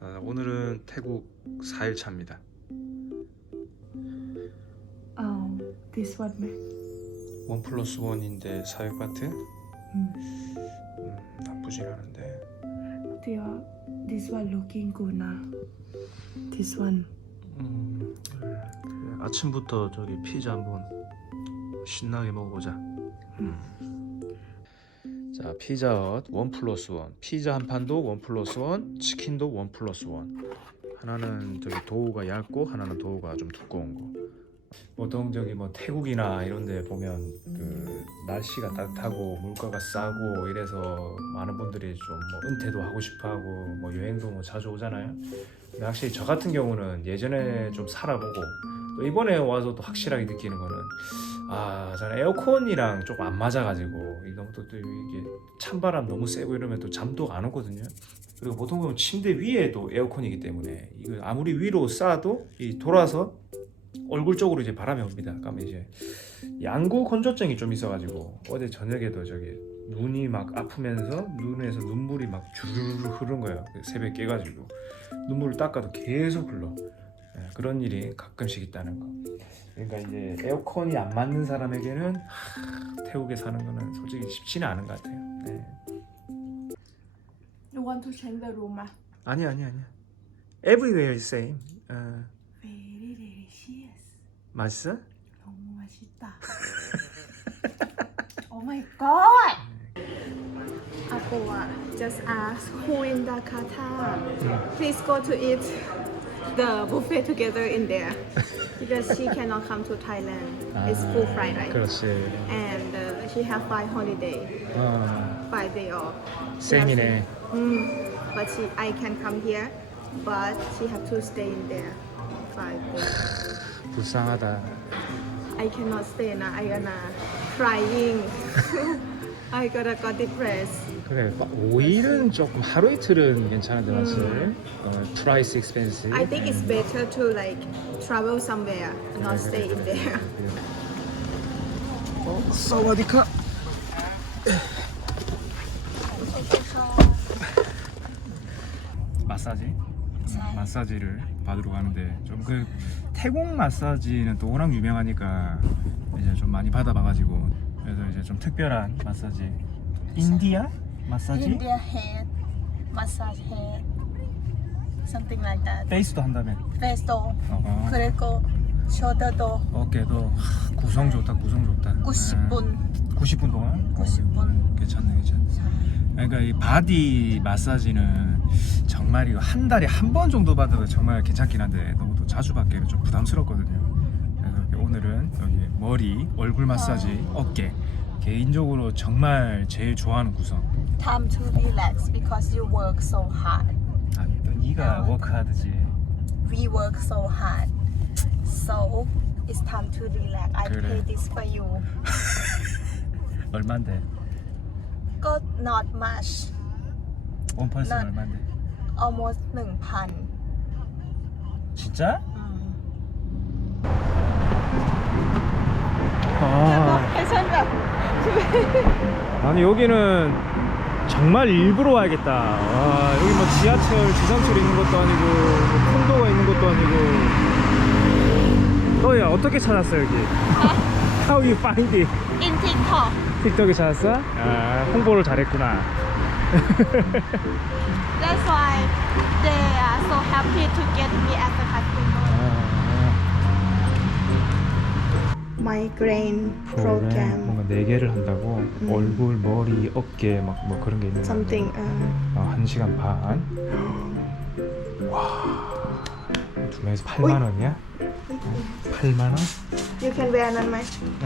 아, 오늘은 태국 4일 차입니다. 아, this one man. 원 플러스 원인데 4일 파트? 음. 음, 나쁘진 않은데 Dear, this one looking good now. This one. 음, 그래. 아침부터 저기 피자 한번 신나게 먹어보자. 음. 음. 자, 피자헛 원 플러스 원. 피자 한 판도 원 플러스 원, 치킨도 원 플러스 원. 하나는 저기 도우가 얇고 하나는 도우가 좀 두꺼운 거. 보통 저기 뭐 태국이나 이런 데 보면 그 날씨가 따뜻하고 물가가 싸고 이래서 많은 분들이 좀 뭐 은퇴도 하고 싶어 하고 뭐 여행도 뭐 자주 오잖아요. 근데 확실히 저 같은 경우는 예전에 좀 살아보고 또 이번에 와서 또 확실하게 느끼는 거는 아 저는 에어컨이랑 조금 안 맞아가지고 이 너무 또, 또 이게 찬바람 너무 세고 이러면 또 잠도 안 오거든요. 그리고 보통 보면 침대 위에도 에어컨이기 때문에 이거 아무리 위로 쏴도 이 돌아서 얼굴 쪽으로 이제 바람이 옵니다. 그러면 이제 양구 건조증이 좀 있어가지고 어제 저녁에도 저기 눈이 막 아프면서 눈에서 눈물이 막 주르르 흐른 거예요. 그 새벽에 깨가지고 눈물을 닦아도 계속 흘러. 예, 그런 일이 가끔씩 있다는 거. 그러니까 이제 에어컨이 안 맞는 사람에게는 하, 태국에 사는 거는 솔직히 쉽지는 않은 것 같아요. 네. you want to change the room ah 아니 아니 아니야. Everywhere is same. 어, very delicious 맛있어? 너무 맛있다 oh my god Apoa just ask who in Jakarta please go to eat the buffet together in there because she cannot come to Thailand it's full fried right 그렇지. and uh, she have five holiday 어, five day off 쌤이네. Mm, but she, I can come here, but she have to stay in there five days. 불쌍하다. I cannot stay now. I gonna crying. I gonna got depressed. 그래 5일은 조금 하루 이틀은 괜찮은데 어, 프라이스 익스펜스 I think it's better to like travel somewhere, not stay in there. 어, 사와디카. 마사지? 마사지를 받으러 가는데 좀 그 태국 마사지는 또 워낙 유명하니까 이제 좀 많이 받아봐가지고 그래서 이제 좀 특별한 마사지. 인디아 마사지? India head, massage head, something like that. 페이스도 한다면 Face도. 어, 어. 그리고 shoulder도. 어깨도. 하, 구성 좋다 구성 좋다. 90분, 90분 동안? 90분. 괜찮네 괜찮네. 그러니까 이 바디 마사지는 정말 이거 한 달에 한 번 정도 받아도 정말 괜찮긴 한데 너무 또 자주 받기는 좀 부담스럽거든요. 그래서 이렇게 오늘은 여기 머리, 얼굴 마사지, 어깨 개인적으로 정말 제일 좋아하는 구성. Time to relax because you work so hard. 아, 또 네가 워크하드지. We work so hard. So it's time to relax. I 그래. pay this for you. 얼마인데? Got not much. 원 퍼센트 난- 얼마인데? Almost 1,000. 진짜? 음. 아. 아니 여기는 정말 일부러 와야겠다. 와 여기 뭐 지하철, 지상철 있는 것도 아니고 뭐 콘도가 있는 것도 아니고. 너야 어떻게 찾았어 여기? How you find it? in TikTok. 틱톡에 찾았어? 아 홍보를 잘했구나. That's why they are so happy to get me as a customer. Migraine 프로그램 program, 뭔가 네 개를 한다고 음. 얼굴, 머리, 어깨 막 뭐 그런 게 있는 something. Uh, 어, 한 시간 반. 와. 두 명에서 8만 원이야? 8만 원? you can wear นั้นไหม 응.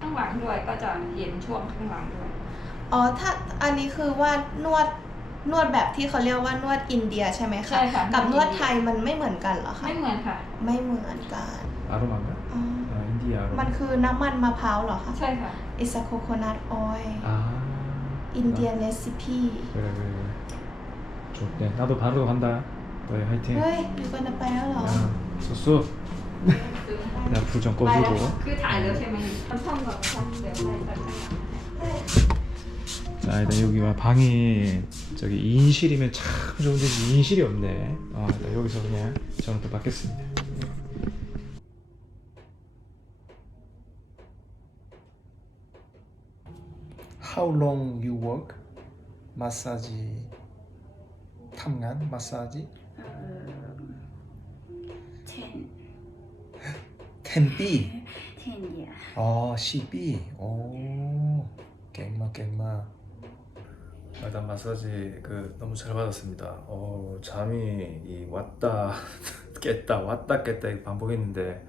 ข้างหลังด้วยก็จะเห็นช่วงข้างหลังด้วย อ๋อ ถ้าอันนี้คือว่านวด นวดแบบที่เขาเรียกว่านวดอินเดียใช่ไหมคะ ใช่ค่ะ กับนวด นวดอินเดีย ไทยมันไม่เหมือนกันเหรอคะ ไม่เหมือนค่ะ ไม่เหมือนกัน 아로마인가? อ๋อ 아, 인디아 아로마. มันคือน้ำมันมะพร้าวเหรอคะ ใช่ค่ะ It's a coconut oil 아. Indian recipe 그래 그래 그래. 좋네. 나도 바로 간다. 너희 화이팅. เฮ้ยอยู่กันไปแล้วเหรอ 야, 쏘쏘. ไป 그냥 불 좀 꺼주고 คือถ่ายแล้วใช่ไหมทำช่องแบบช่องเดี๋ยวให้ตัดช่อง 자 일단 여기가 방이 저기 2인실이면 참 좋은데 2인실이 없네. 아 일단 여기서 그냥 저는 또 받겠습니다. How long you work? 마사지. 탐관 마사지? 10 10ปี 10 year 어 10ปี오 깽마 깽마 일단 마사지 그 너무 잘 받았습니다 어 잠이 이 왔다 깼다 왔다 깼다 반복했는데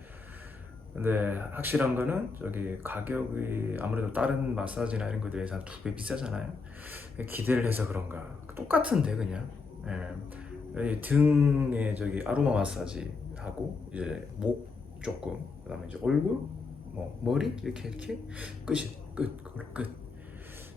근데 확실한 거는 저기 가격이 아무래도 다른 마사지나 이런 거에 비해서 한두 배 비싸잖아요 기대를 해서 그런가 똑같은데 그냥 예. 이 등에 저기 아로마 마사지 하고 이제 목 조금 그다음에 이제 얼굴 뭐 머리 이렇게 이렇게 끝이 끝 끝, 끝.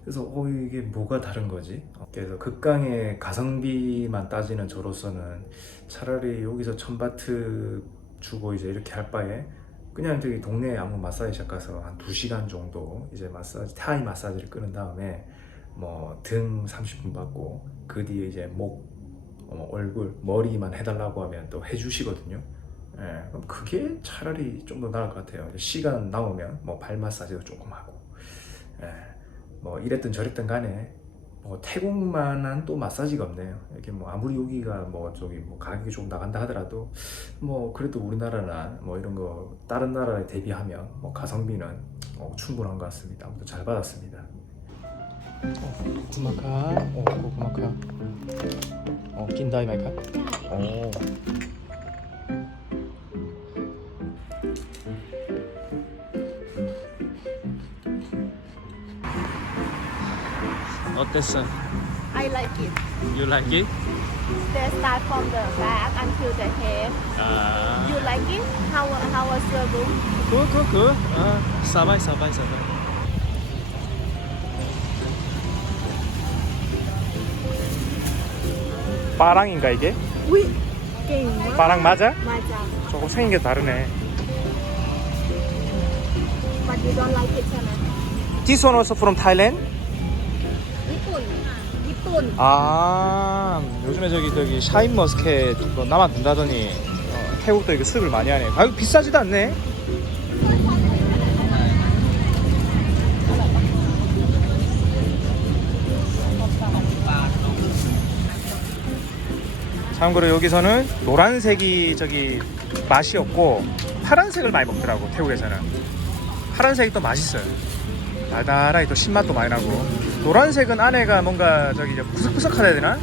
그래서 어 이게 뭐가 다른 거지? 그래서 극강의 가성비만 따지는 저로서는 차라리 여기서 천바트 주고 이제 이렇게 할 바에 그냥 저기 동네에 아무 마사지샵 가서 한 2시간 정도 이제 마사지 타이 마사지를 끄는 다음에 뭐 등 30분 받고 그 뒤에 이제 목 어, 얼굴 머리만 해달라고 하면 또 해주시거든요. 예, 그럼 그게 차라리 좀 더 나을 것 같아요. 시간 나오면 뭐 발 마사지도 조금 하고, 예, 뭐 이랬든 저랬든 간에 뭐 태국만한 또 마사지가 없네요. 이게 뭐 아무리 여기가 뭐 저기 뭐 가격이 좀 나간다 하더라도 뭐 그래도 우리나라나 뭐 이런 거 다른 나라에 대비하면 뭐 가성비는 어, 충분한 것 같습니다. 아무튼 잘 받았습니다. 어, 구마카, 어, 구마카, 어, 긴다이 마이카, 어. 어땠어? I like it. You like it? They start from the back until the head. 아. You like it? How how was your room? Good, good, good. 아, 사바이, 사바이, 사바이. 빠랑인가 이게? 우이 게임. 빠랑 맞아? 맞아. 저거 생긴 게 다르네. But you don't like it, This one also from Thailand? 돈. 아 요즘에 저기 저기 샤인 머스켓 뭐 남아 둔다더니 어, 태국도 이거 수입을 많이 하네 아유 비싸지도 않네. 참고로 여기서는 노란색이 저기 맛이 없고 파란색을 많이 먹더라고 태국에서는 파란색이 또 맛있어요 달달하게 또 신맛도 많이 나고 노란색은 안에가 뭔가 저기 이제 푸석푸석하다 해야 되나?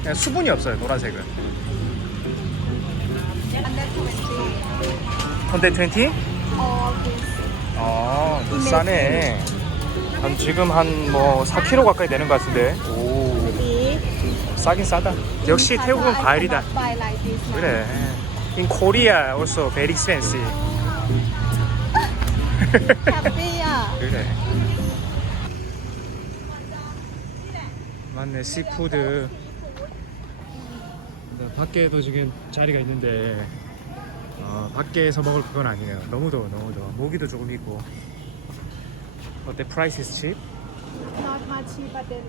그냥 수분이 없어요 노란색은 헌데 20? All this. 아 싸네 한 지금 한 뭐 4kg 가까이 되는 것 같은데 오. 싸긴 싸다 역시 태국은 과일이다. 그래 In Korea also very expensive 그래 맞네 시푸드 밖에도 지금 자리가 있는데 어, 밖에서 먹을 그건 아니네요 너무 더워 너무 더워 모기도 조금 있고 어때 프라이스 is cheap? Not much cheap, but then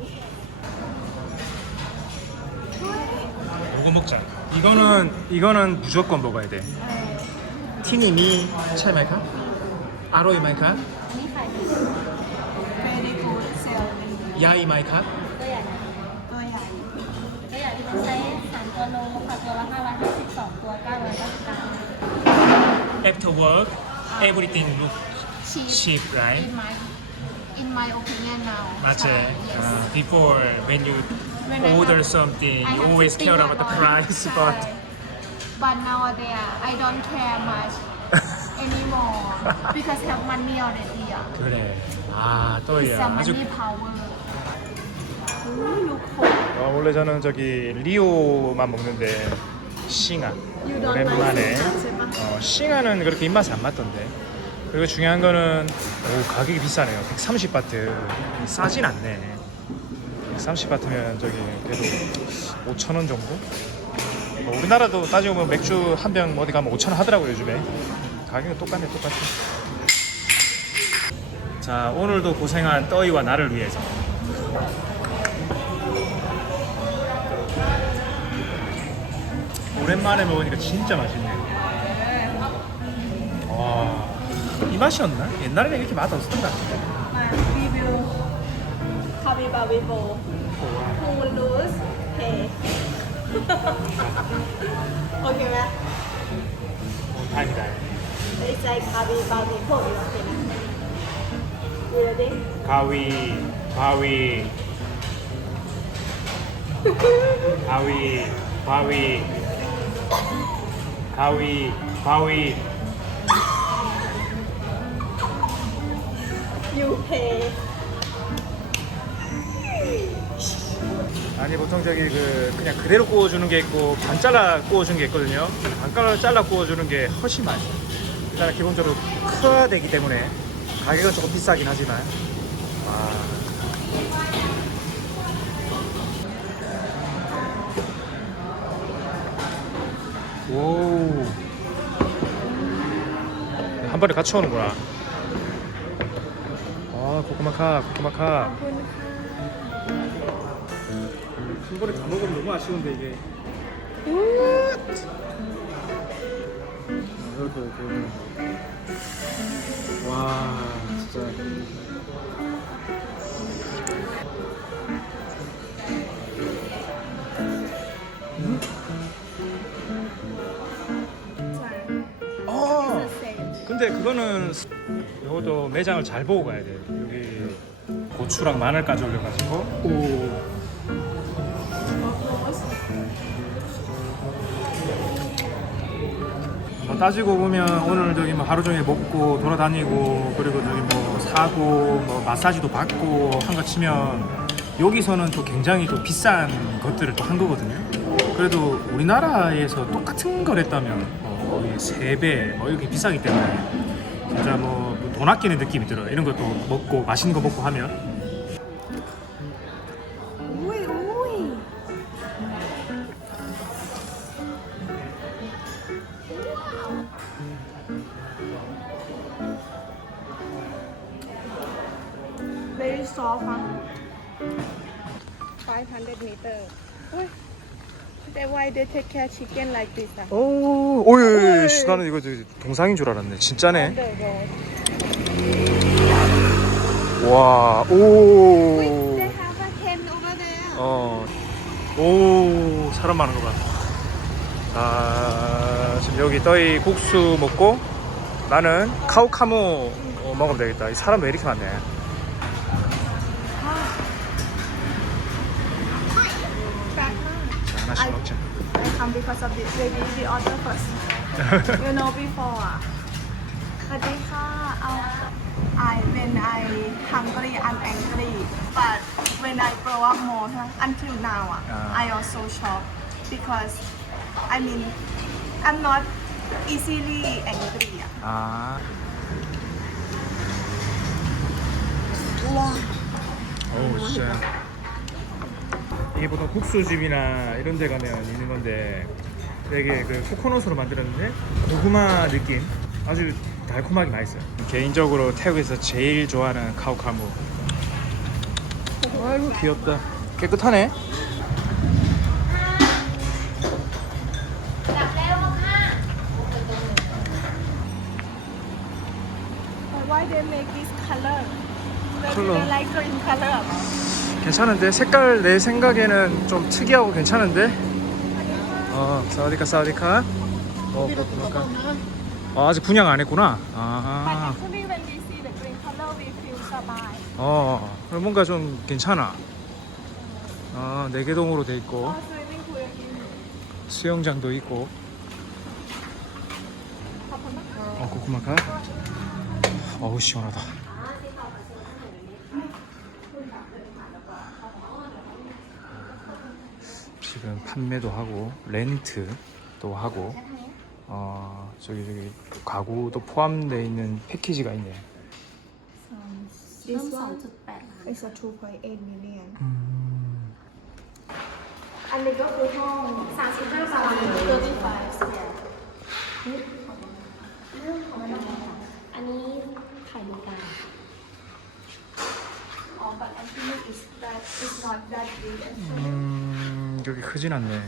이거 먹자 이거는 이거는 무조건 먹어야 돼 티니미 차이 마이카? 아로이 마이카? very good selling. 야이 마이카? ตัวใหญ่ตัวใหญ่ที่เขาใช้สามตัวโลค่ะตัวละ550สองตัว999 After work everything look Cheap. cheap right? In my in my opinion now. 맞지? Yes. Uh, before when you When I order have- something, I you have always to care think about the about it. price, but Right. But nowadays I don't care much anymore because have money already. 그래. 아 It's a 또야 아주. money power. Ooh, you cold. 어, 원래 저는 저기 리오만 먹는데 싱아 오랜만에 어, 싱아는 그렇게 입맛이 안 맞던데. 그리고 중요한 거는 오 가격이 비싸네요. 130바트 싸진 않네. 130바트면 저기 그래도 5천 원 정도? 뭐 우리나라도 따지고 보면 맥주 한 병 어디 가면 5천 원 하더라고요 요즘에. 가격은 똑같네 똑같아 자 오늘도 고생한 떠이와 나를 위해서 오랜만에 먹으니까 진짜 맛있네. 와, 이 맛이었나? 옛날에는 이렇게 맛 없었던 것 같은데. review 가위바위보 who 해. 오케이 왜? 다행이다. It's like 가위바위보 이렇게 ready? 가위, 바위, 바위, 바위. 가위 You pay 아니 보통 저기 그 그냥 그대로 구워주는 게 있고 반 잘라 구워주는 게 있거든요. 반 잘라 잘라 구워주는 게 훨씬 맛있어요. 일단 기본적으로 커야 되기 때문에 가격은 조금 비싸긴 하지만. 와. 오. 한 번에 같이 오는구나. 아, 코코마카, 코코마카. 한 번에 다 먹으면 너무 아쉬운데 이게. 와, 진짜. 근데 그거는 이것도 매장을 잘 보고 가야 돼. 여기 고추랑 마늘까지 올려가지고. 오. 뭐 따지고 보면 오늘 저기 뭐 하루 종일 먹고 돌아다니고 그리고 저기 뭐 사고 뭐 마사지도 받고 한 거 치면 여기서는 또 굉장히 또 비싼 것들을 또 한 거거든요. 그래도 우리나라에서 똑같은 걸 했다면 뭐 거의 세배뭐 이렇게 비싸기 때문에 진짜 뭐 돈 아끼는 느낌이 들어요. 이런 것도 먹고 맛있는 거 먹고 하면 take care chicken like this อ่ะ 오, 오이, 씨, 나는 이거 동상인 줄 알았네. 진짜네. the road 와, 오. they have a tent over there 어, 오, 사람 많은 거 봐. 아, 지금 여기 떠이 국수 먹고 나는 카우카모 어, 먹으면 되겠다. 이 사람 왜 이렇게 많네? back 자, 하나씩 먹자. come because of this. Maybe the other first. You know before ah. อ่ะสวัสดีค่ะ เอา I when I hungry I'm angry. But when I grow up more until now ah, ah. I also shop because I mean I'm not easily angry อ่ะ Wow. Oh, shit. 이게 보통 국수집이나 이런 데 가면 있는 건데 되게 그 코코넛으로 만들었는데 고구마 느낌 아주 달콤하게 맛있어요. 개인적으로 태국에서 제일 좋아하는 카우카무. 아이고 귀엽다. 깨끗하네. Why they make this color? Why do they like in color? 괜찮은데? 색깔 내 생각에는 좀 특이하고 괜찮은데? 어 사우디카 사우디카. 어 그렇구나. 아, 아직 분양 안 했구나? 아 어, 어, 어. 뭔가 좀 괜찮아. 어, 아, 네개동으로 돼 있고. 수영장도 있고. 어, 고구마가 어우 시원하다. 지금 판매도 하고 렌트도 하고 어 저기 저기 가구도 포함되어 있는 패키지가 있네. เริ่ม2.8 It's a 2.8 million 음. อันนี้ก็คือห้อง 35ตารางเมตร35 square อันนี้ไข่บกา Oh, but I think it's that it's not that big. 음 여기 크진 않네.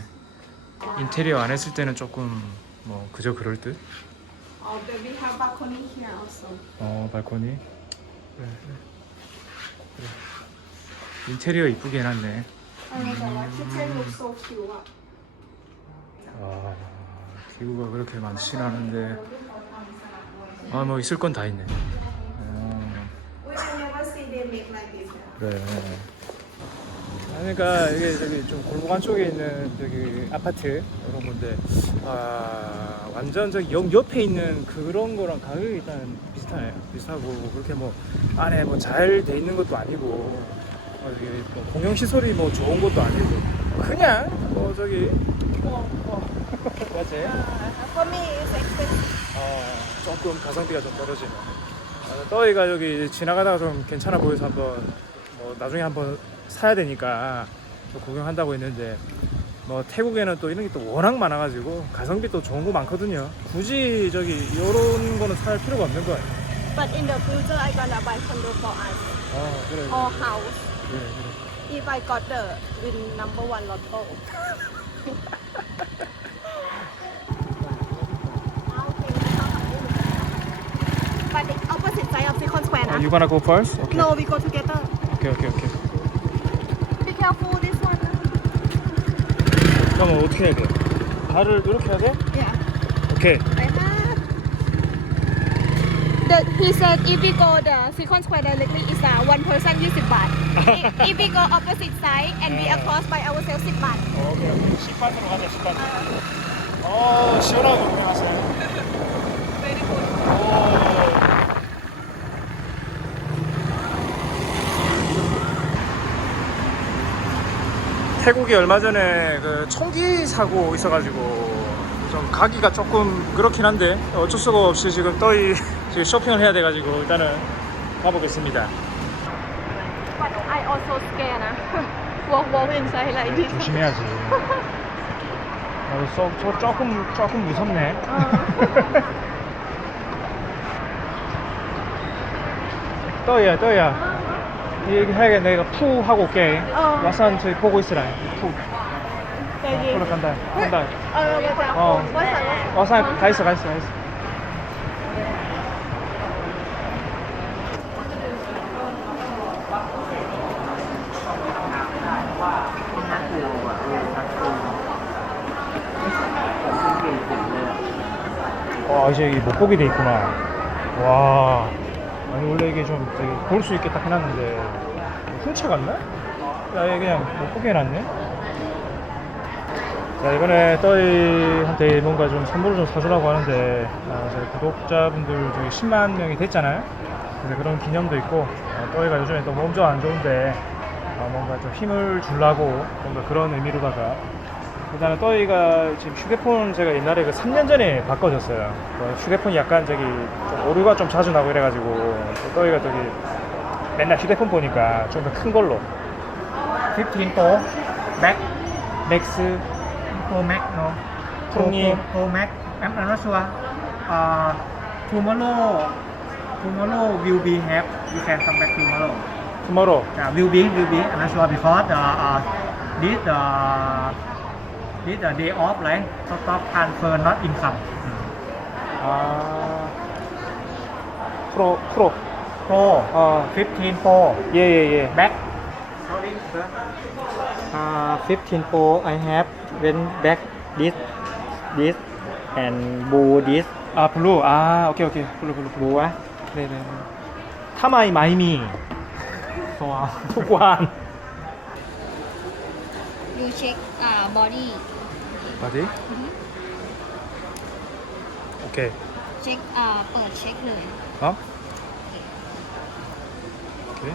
인테리어 안 했을 때는 조금 뭐 그저 그럴 듯. Oh, but we have balcony here also. 어 발코니. 그래, 그래. 그래. 인테리어 이쁘게 해놨네. Kitchen looks so cute. 아 기구가 그렇게 많진 않은데 아 뭐 있을 건 다 있네. 어, We never see they make like this. 그래. 그러니까 이게 저기 좀 골목안 쪽에 있는 저기 아파트 이런 건데 아 완전 저기 옆 옆에 있는 그런 거랑 가격이 일단 비슷하네요. 비슷하고 그렇게 뭐 안에 뭐 잘 돼 있는 것도 아니고 어, 이게 뭐 공영 시설이 뭐 좋은 것도 아니고 그냥 뭐 저기 뭐, 뭐 맞지? For me, it's expensive. 어, 조금 가성비가 좀 떨어지네. 아, 떠이가 여기 지나가다가 좀 괜찮아 보여서 한번 뭐 나중에 한번 사야 되니까 또 구경한다고 했는데 뭐 태국에는 또 이런 게 또 워낙 많아가지고 가성비 또 좋은 거 많거든요. 굳이 저기 이런 거는 살 필요가 없는 거예요. But in the future, I gonna buy condo for us 어 그래 그래 or house. 그래 그래. If I got the win number one lotto. But the opposite side of Second Square, 어, nah. you gonna go first? 오케이 No, we go together. 오케이 오케이 오케이. careful, this one. 그럼 어떻게 해야 돼? 발을 이렇게 해야 돼? Yeah. 오케이. I have. The, he said if we go the Second Square directly is uh, one person 20 baht. if, if we go opposite side and we across by ourselves 10 baht. 오케이 오케이. 10반으로 가자 10반. 어 시원하게 고생하세요. Very good. 태국이 얼마 전에 그 총기 사고 있어가지고 좀 가기가 조금 그렇긴 한데 어쩔 수가 없이 지금 떠이 지금 쇼핑을 해야 돼가지고 일단은 가보겠습니다. This. 조심해야지. 나도 저, 저 조금 조금 무섭네. 떠이야 떠이야. 얘기하게 내가 푸 하고 올게. 어. 와산 저기 보고 있으라. 푸. You. 보러 간다. 간다. 어. What's that? What's that? 와산 가 있어 가 있어 가 있어. 와 이제 여기 못보게 돼 있구나 와 아니 원래 이게 좀볼수 있게 딱 해놨는데 훔쳐 갔나? 야 이게 그냥 못보게 해놨네 자 이번에 떠이한테 뭔가 좀 선물을 좀 사주라고 하는데 아, 저희 구독자분들 중에 10만 명이 됐잖아요 그래서 그런 기념도 있고 아, 떠이가 요즘에 또 몸 좀 안 좋은데 아, 뭔가 좀 힘을 주려고 뭔가 그런 의미로다가 일단은 떠이가 지금 휴대폰 제가 옛날에 그 3년 전에 바꿔줬어요. 그 휴대폰이 약간 저기 좀 오류가 좀 자주 나고 이래가지고 또 떠이가 저기 맨날 휴대폰 보니까 좀 더 큰 걸로 15 Pro Max Max Pro Max no Pro, Pro- Pro, Pro Max I'm I'm not sure uh, tomorrow tomorrow will be have you can come back tomorrow tomorrow. uh, will be will be I'm not sure because uh, uh, this uh, this a day off แ a n k stop transfer not income อ่าโปรโปร pro เออ 15 pro เย่เย่เย่ back sorry sir อ่า15 pro I have when back this this and blue this อ่า blue อ่าโอเคโอเค blue blue blue วะเรื่อยทำไมไม่มีทุกวัน you check uh, body 어디? 오케이 เช็คอ่าเปิดเช็คเลย 어? 오케이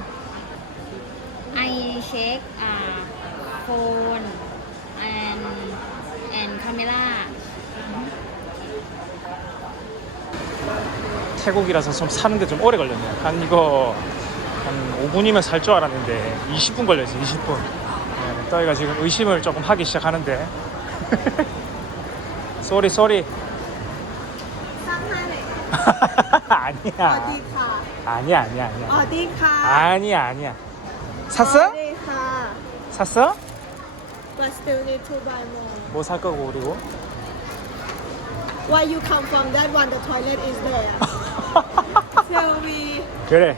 I check อ่า phone and and camera 태국이라서 좀 사는데 좀 오래 걸렸네. 한 이거 한 5분이면 살 줄 알았는데 20분 걸렸어. 20분. 네, 떠이가 지금 의심을 조금 하기 시작하는데. 쏘리 쏘리. Sang hai này. 아니야. สวัสดีค่ะ 아니야, 아니야, สวั 아니야. สดีค่ะ 아니야, 아니야. สวัส 샀어? ดีค่ะ 샀어? but still need to buy more 뭐 살 거고 그리고? why you come from that one the toilet is there tell me 그래.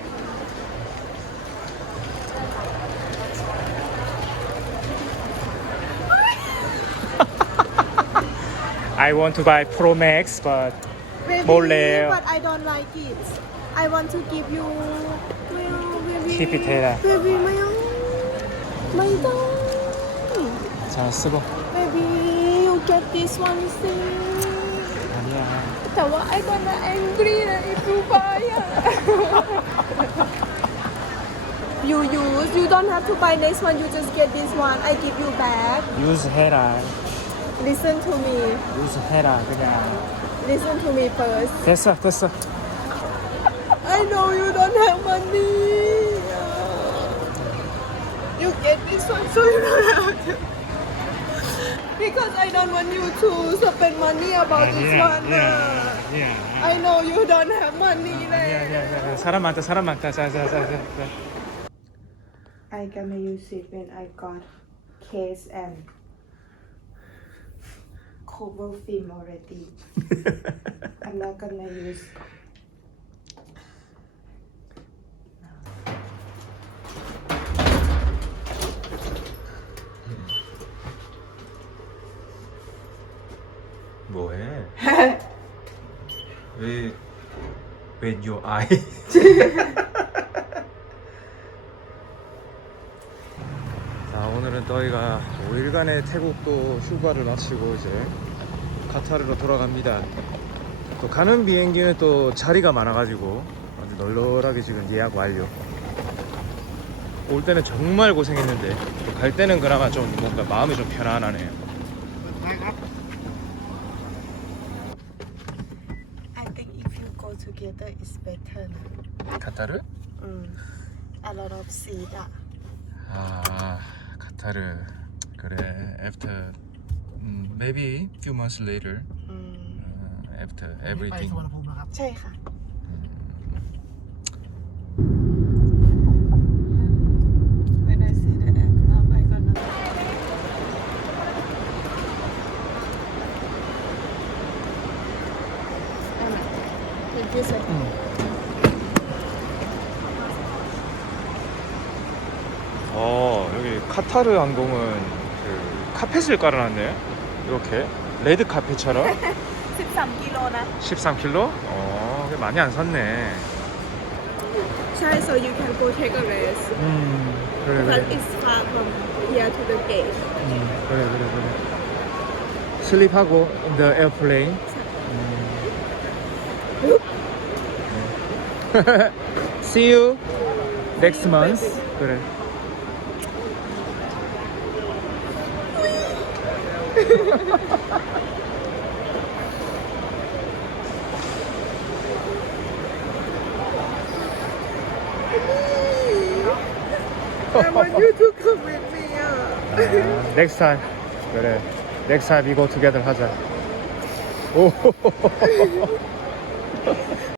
I want to buy Pro Max, but baby 몰래. but I don't like it I want to give you ไม่เอา baby keep it here. baby ไม่เอาไม่ต้อง 자, 쓰고. baby you get this one see 아니야. แต่ว่า I gonna angry นะ if you buy อะ you use you don't have to buy next one you just get this one I give you back 유즈해라. listen to me 유즈해라, 그냥. listen to me first 됐어, 됐어. I know you don't have money you get this one so you don't have to because I don't want you to spend money about this one uh. I know you don't have money 아니야, 아니야, 아니야. 사람 많다, 사람 많다. 자, 자, 자, 자. 자. I gonna use it when I got case and cover film already. I'm not gonna use. 뭐해? 왜 When your eye? 자 오늘은 저희가 5일간의 태국도 휴가를 마치고 이제 카타르로 돌아갑니다. 또 가는 비행기는 또 자리가 많아가지고 아주 널널하게 지금 예약 완료. 올 때는 정말 고생했는데 또갈 때는 그나마 좀 뭔가 마음이 좀 편안하네요. 카타르? Mm. A lot of seat. ah. 아 카타르 그래 after 음, maybe few months later Mm. uh, after everything ใช่ค่ะ When I see the aircraft, I gonna. Thank you, sir. 어 여기 카타르 항공은 그 카펫을 깔아놨네 이렇게 레드 카페처럼 13kg 나 13kg? 어, 많이 안 샀네. try so you can go take a rest 음, 그래 but 그래. it's far from here to the gate 음, 그래 그래 그래. 슬립하고 in the airplane. 음. 네. See you next month. 그래. I want you to come with me ah. next time 그래 next time we go together 하자 오